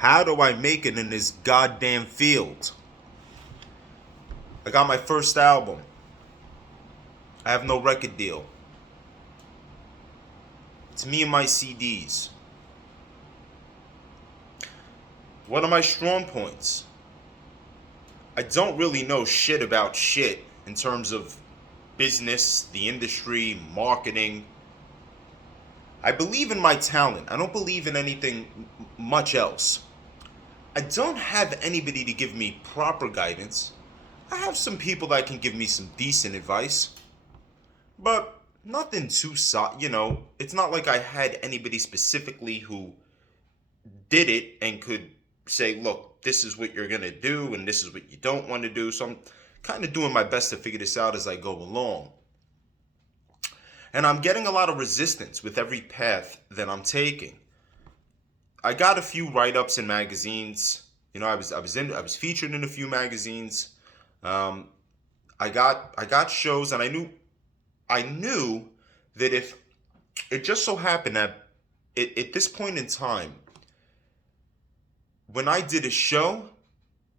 How do I make it in this goddamn field? I got my first album. I have no record deal. It's me and my CDs. What are my strong points? I don't really know shit about shit in terms of business, the industry, marketing. I believe in my talent. I don't believe in anything much else. I don't have anybody to give me proper guidance. I have some people that can give me some decent advice, but nothing too it's not like I had anybody specifically who did it and could say, look, this is what you're going to do and this is what you don't want to do. So I'm kind of doing my best to figure this out as I go along. And I'm getting a lot of resistance with every path that I'm taking. I got a few write-ups in magazines. I was featured in a few magazines. Um, I got shows, and I knew that if it just so happened that at this point in time, when I did a show,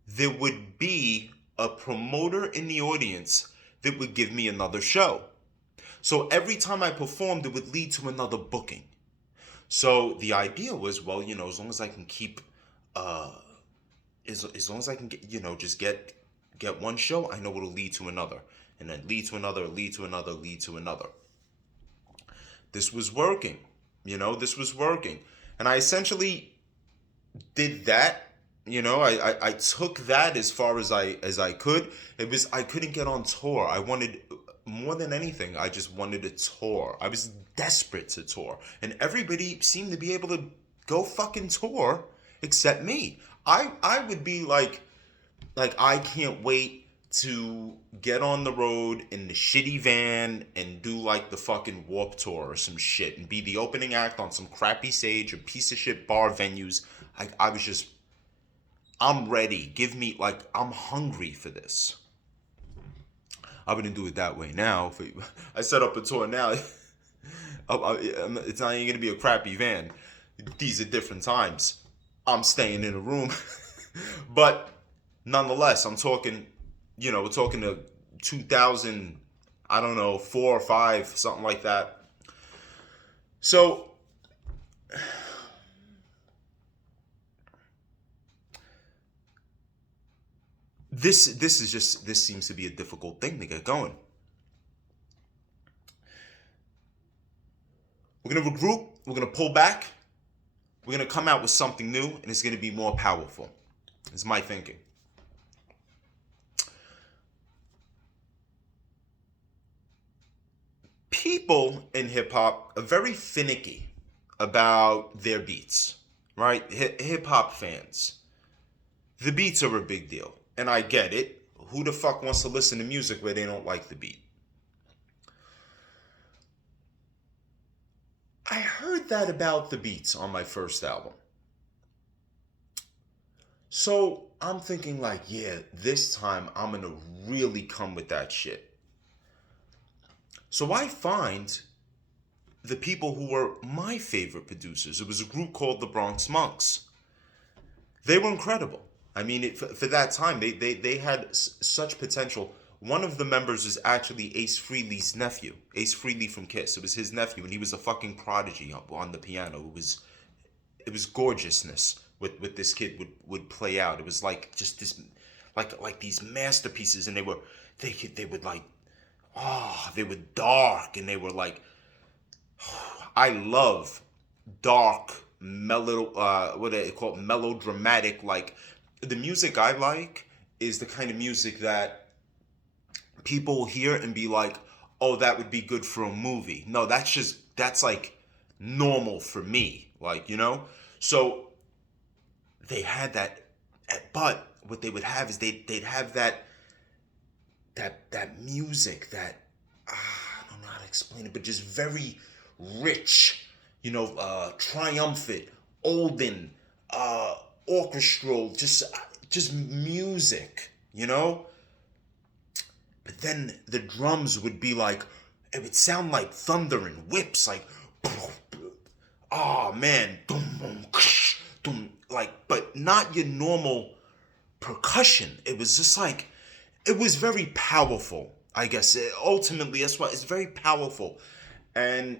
there would be a promoter in the audience that would give me another show. So every time I performed, it would lead to another booking. So the idea was, well, as long as I can keep, uh, as long as I can get, just get one show, I know it'll lead to another, and then lead to another, lead to another, lead to another. This was working, this was working, and I essentially did that. I took that as far as I could. I couldn't get on tour. I wanted, more than anything, I just wanted a tour. I was desperate to tour, and everybody seemed to be able to go fucking tour except me. I would be like I can't wait to get on the road in the shitty van and do like the fucking Warp Tour or some shit and be the opening act on some crappy stage or piece of shit bar venues. I was just, I'm ready. Give me, like, I'm hungry for this. I wouldn't do it that way now. If I set up a tour now, it's not even gonna be a crappy van. These are different times. I'm staying in a room, but nonetheless, I'm talking. We're talking to 2000. I don't know, 4 or 5, something like that. So this seems to be a difficult thing to get going. We're gonna regroup. We're gonna pull back. We're gonna come out with something new, and it's gonna be more powerful. It's my thinking. People in hip hop are very finicky about their beats, right? Hip hop fans, the beats are a big deal, and I get it. Who the fuck wants to listen to music where they don't like the beat? I heard that about the beats on my first album. So I'm thinking, like, yeah, this time I'm gonna really come with that shit. So I find the people who were my favorite producers. It was a group called the Bronx Monks. They were incredible. I mean, for that time, they had such potential. One of the members is actually Ace Frehley's nephew, Ace Frehley from Kiss. It was his nephew, and he was a fucking prodigy on the piano. It was gorgeousness what this kid would play out. It was like just this, like these masterpieces, and they would like, they were dark, and they were like, I love dark mellow, what they call it, melodramatic. Like, the music I like is the kind of music that people hear and be like, oh, that would be good for a movie. No, that's like normal for me, like, so they had that. But what they would have is they'd have that music that, I don't know how to explain it, but just very rich, triumphant, olden, orchestral, just music, But then the drums would be like, it would sound like thunder and whips, like, oh man, like, but but not your normal percussion. It was just like, it was very powerful, I guess. Ultimately, that's why it's very powerful. And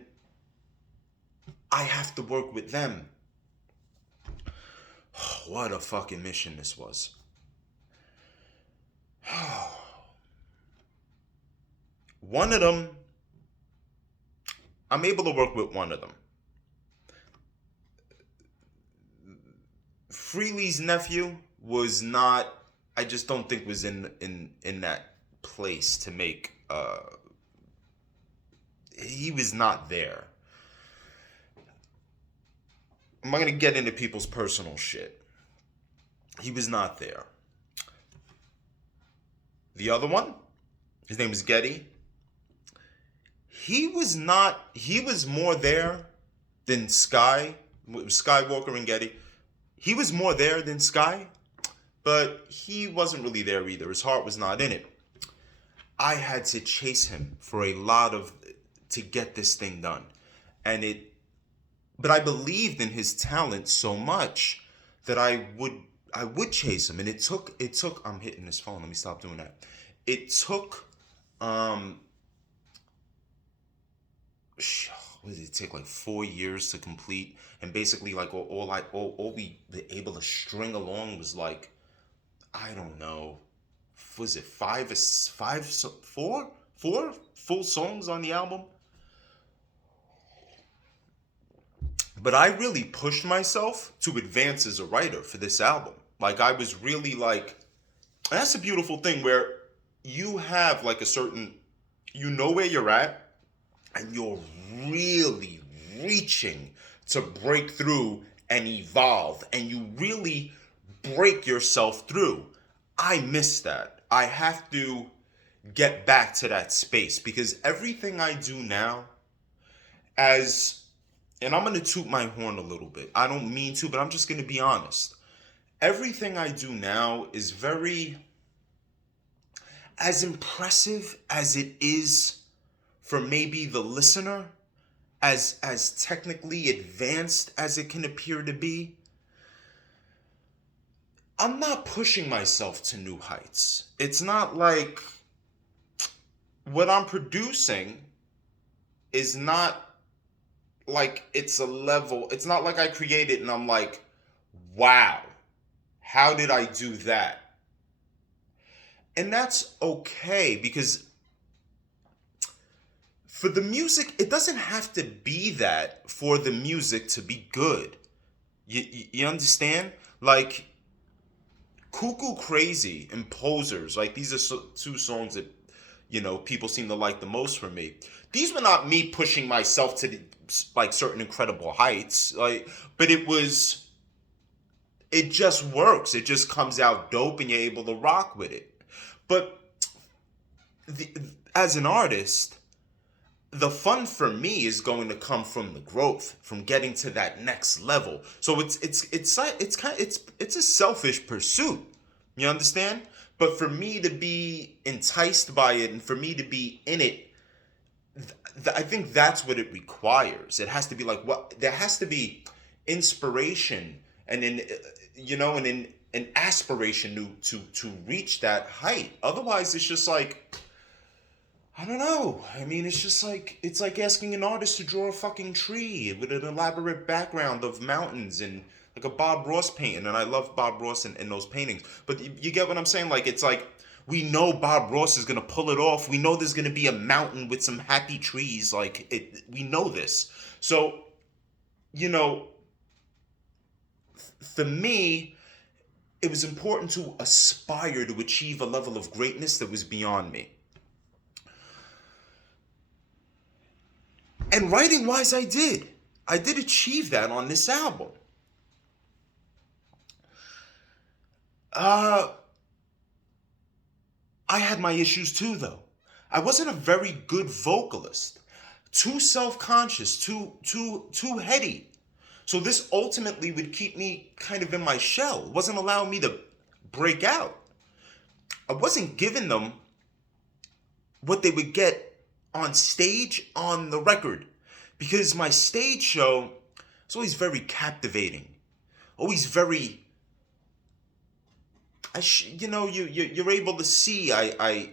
I have to work with them. What a fucking mission this was. One of them, I'm able to work with one of them. Freely's nephew was not, I just don't think was in that place to make, he was not there. I'm not gonna get into people's personal shit. He was not there. The other one, his name is Getty. He was not, he was more there than Sky, Skywalker and Getty. He was more there than Sky, but he wasn't really there either. His heart was not in it. I had to chase him for a lot of, to get this thing done. And it, but I believed in his talent so much that I would chase him. And it took, I'm hitting this phone. Let me stop doing that. It took, what did it take, like 4 years to complete? And basically, like, all we were able to string along was like, I don't know, was it four full songs on the album? But I really pushed myself to advance as a writer for this album. Like, I was really like, that's a beautiful thing where you have like a certain, you know where you're at, and you're really reaching to break through and evolve, and you really break yourself through. I miss that. I have to get back to that space, because everything I do now, as, and I'm going to toot my horn a little bit. I don't mean to, but I'm just going to be honest. Everything I do now is very, as impressive as it is for maybe the listener, as technically advanced as it can appear to be, I'm not pushing myself to new heights. It's not like what I'm producing is not like it's a level. It's not like I created and I'm like, wow, how did I do that? And that's okay, because for the music, it doesn't have to be that for the music to be good. You understand? Like, Cuckoo Crazy and Posers, like, these are two songs that, you know, people seem to like the most from me. These were not me pushing myself to like certain incredible heights, like, but it just works. It just comes out dope and you're able to rock with it. But as an artist, the fun for me is going to come from the growth, from getting to that next level. So it's a selfish pursuit. You understand? But for me to be enticed by it and for me to be in it, I think that's what it requires. It has to be like, what, there has to be inspiration and then, you know, and in an aspiration to reach that height. Otherwise, it's just like, I don't know. I mean, it's just like, it's like asking an artist to draw a fucking tree with an elaborate background of mountains and like a Bob Ross painting. And I love Bob Ross in those paintings. But you get what I'm saying? Like, it's like, we know Bob Ross is going to pull it off. We know there's going to be a mountain with some happy trees. Like, we know this. So, you know, for me, it was important to aspire to achieve a level of greatness that was beyond me. And writing wise, I did achieve that on this album. I had my issues too, though. I wasn't a very good vocalist. Too self-conscious, too heady. So this ultimately would keep me kind of in my shell. It wasn't allowing me to break out. I wasn't giving them what they would get on stage, on the record, because my stage show is always very captivating, always very you're able to see. I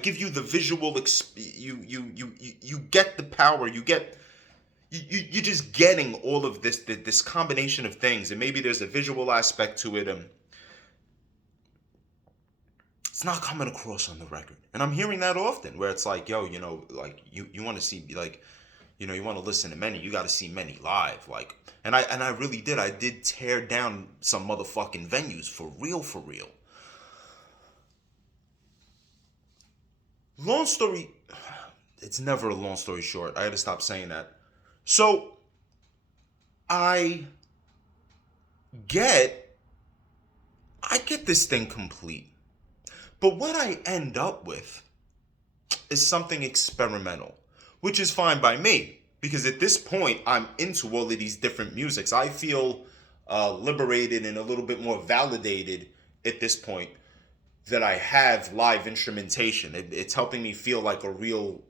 give you the visual. You get the power. You're just getting all of this combination of things, and maybe there's a visual aspect to it, and it's not coming across on the record. And I'm hearing that often, where it's like, yo, like you want to see, like, you want to listen to many, you got to see many live, like, and I really did. I did tear down some motherfucking venues for real, for real. Long story, it's never a long story short. I had to stop saying that. So I get, I get this thing complete, but what I end up with is something experimental, which is fine by me because at this point I'm into all of these different musics. I feel liberated and a little bit more validated at this point that I have live instrumentation. It's helping me feel like a real,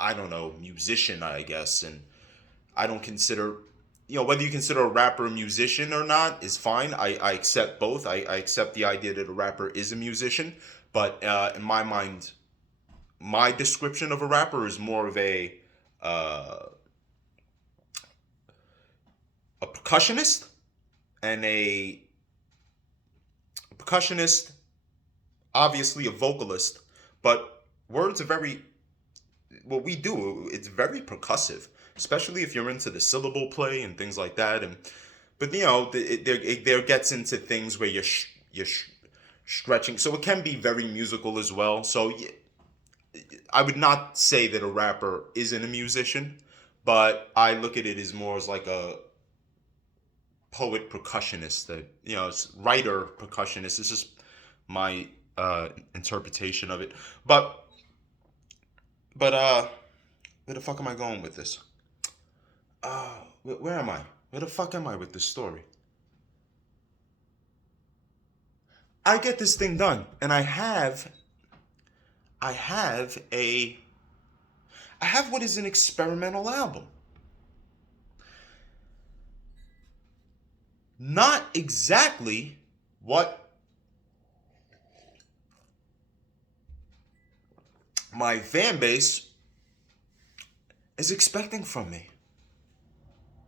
I don't know, musician, I guess. And I don't consider, whether you consider a rapper a musician or not is fine. I accept both. I accept the idea that a rapper is a musician. But in my mind, my description of a rapper is more of uh, a percussionist and a percussionist, obviously a vocalist, but words are very, what we do, it's very percussive, especially if you're into the syllable play and things like that. And but there gets into things where you're stretching, so it can be very musical as well. So I would not say that a rapper isn't a musician, but I look at it as more as like a poet percussionist, that writer percussionist. It's just my interpretation of it. But but where the fuck am I going with this? Where am I? Where the fuck am I with this story? I get this thing done, and I have a I have what is an experimental album. Not exactly what my fan base is expecting from me.